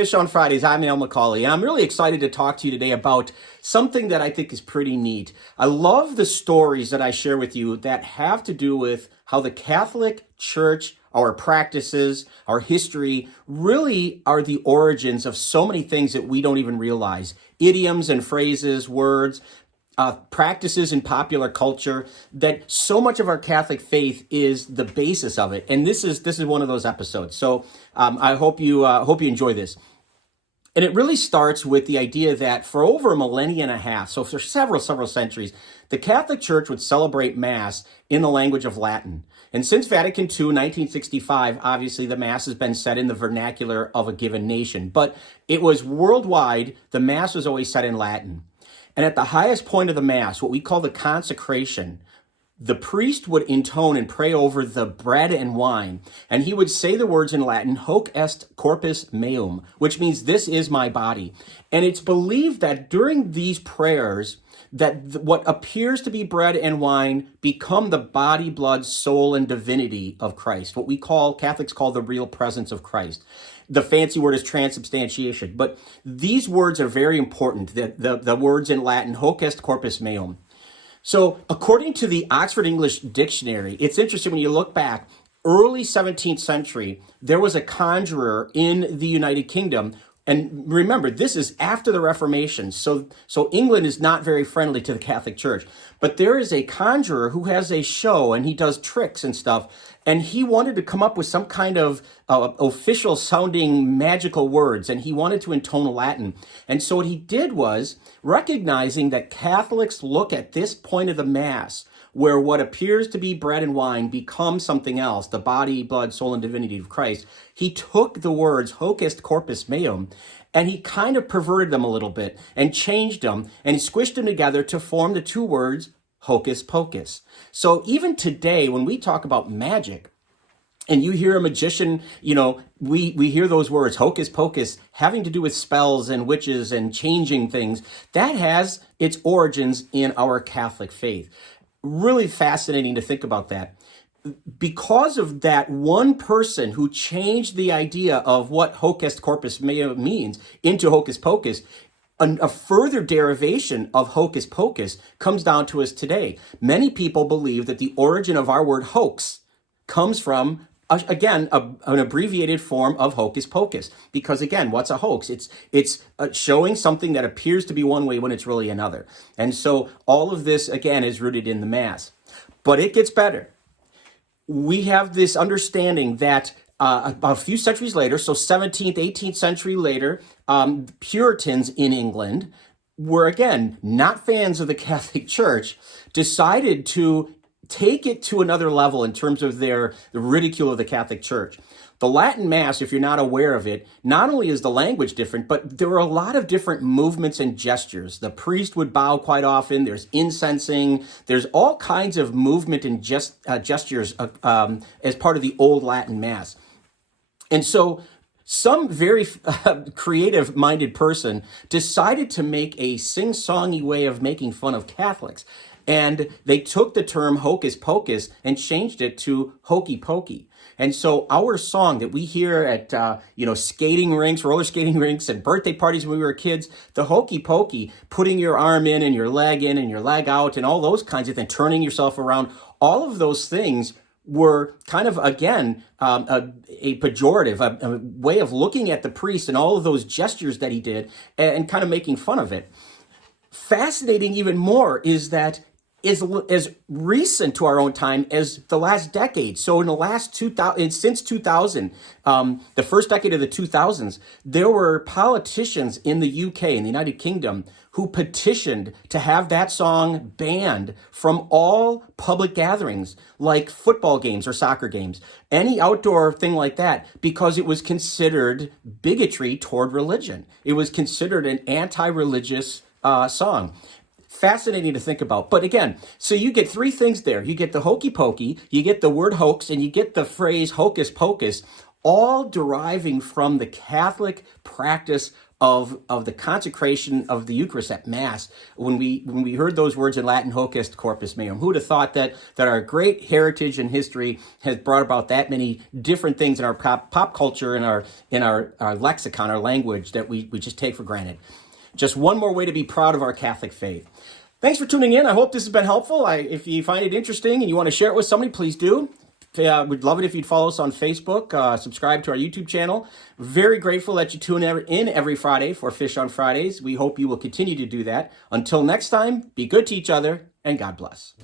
Fish on Fridays. I'm Al McCauley, and I'm really excited to talk to you today about something that I think is pretty neat. I love the stories that I share with you that have to do with how the Catholic Church, our practices, our history, really are the origins of so many things that we don't even realize. Idioms and phrases, words, practices in popular culture, that so much of our Catholic faith is the basis of it. And this is one of those episodes. So I hope you enjoy this. And it really starts with the idea that for over a millennia and a half, so for several centuries, the Catholic Church would celebrate Mass in the language of Latin. And since Vatican II, 1965, obviously the Mass has been said in the vernacular of a given nation. But it was worldwide, the Mass was always said in Latin. And at the highest point of the Mass, what we call the consecration, the priest would intone and pray over the bread and wine, and he would say the words in Latin, hoc est corpus meum, which means this is my body. And it's believed that during these prayers, that what appears to be bread and wine become the body, blood, soul, and divinity of Christ, what we Catholics call the real presence of Christ. The fancy word is transubstantiation, but these words are very important, the words in Latin, hoc est corpus meum. So according to the Oxford English Dictionary, it's interesting when you look back, early 17th century, there was a conjurer in the United Kingdom. And remember, this is after the Reformation, so England is not very friendly to the Catholic Church. But there is a conjurer who has a show, and he does tricks and stuff, and he wanted to come up with some kind of official-sounding magical words, and he wanted to intone Latin. And so what he did was, recognizing that Catholics look at this point of the Mass, where what appears to be bread and wine becomes something else, the body, blood, soul, and divinity of Christ, he took the words hoc est corpus meum, and he kind of perverted them a little bit and changed them, and he squished them together to form the two words Hocus Pocus. So even today, when we talk about magic, and you hear a magician, we hear those words, Hocus Pocus, having to do with spells and witches and changing things, that has its origins in our Catholic faith. Really fascinating to think about that. Because of that one person who changed the idea of what hoc est corpus meum means into Hocus Pocus, a further derivation of Hocus Pocus comes down to us today. Many people believe that the origin of our word hoax comes from, again, an abbreviated form of Hocus Pocus. Because again, what's a hoax? It's showing something that appears to be one way when it's really another. And so all of this, again, is rooted in the Mass. But it gets better. We have this understanding that about a few centuries later, so 17th, 18th century later, Puritans in England were, again, not fans of the Catholic Church, decided to take it to another level in terms of the ridicule of the Catholic Church. The Latin Mass, if you're not aware of it, not only is the language different, but there are a lot of different movements and gestures. The priest would bow quite often. There's incensing. There's all kinds of movement and gestures as part of the old Latin Mass. And so some very creative-minded person decided to make a sing-songy way of making fun of Catholics. And they took the term Hocus Pocus and changed it to Hokey Pokey. And so our song that we hear at, skating rinks, roller skating rinks, and birthday parties when we were kids, the Hokey Pokey, putting your arm in and your leg out and all those kinds of things, turning yourself around, all of those things were kind of, again, a pejorative, a way of looking at the priest and all of those gestures that he did and kind of making fun of it. Fascinating even more is that is as recent to our own time as the last decade. So in the last since 2000, the first decade of the 2000s, there were politicians in the UK, in the United Kingdom, who petitioned to have that song banned from all public gatherings, like football games or soccer games, any outdoor thing like that, because it was considered bigotry toward religion. It was considered an anti-religious song. Fascinating to think about. But again, so you get three things there. You get the hokey pokey, you get the word hoax, and you get the phrase hocus pocus, all deriving from the Catholic practice of the consecration of the Eucharist at Mass. When we heard those words in Latin, hoc est corpus meum, who would have thought that our great heritage and history has brought about that many different things in our pop culture, in our lexicon, our language, that we just take for granted. Just one more way to be proud of our Catholic faith. Thanks for tuning in. I hope this has been helpful. If you find it interesting and you want to share it with somebody, please do. We'd love it if you'd follow us on Facebook, subscribe to our YouTube channel. Very grateful that you tune in every Friday for Fish on Fridays. We hope you will continue to do that. Until next time, be good to each other, and God bless.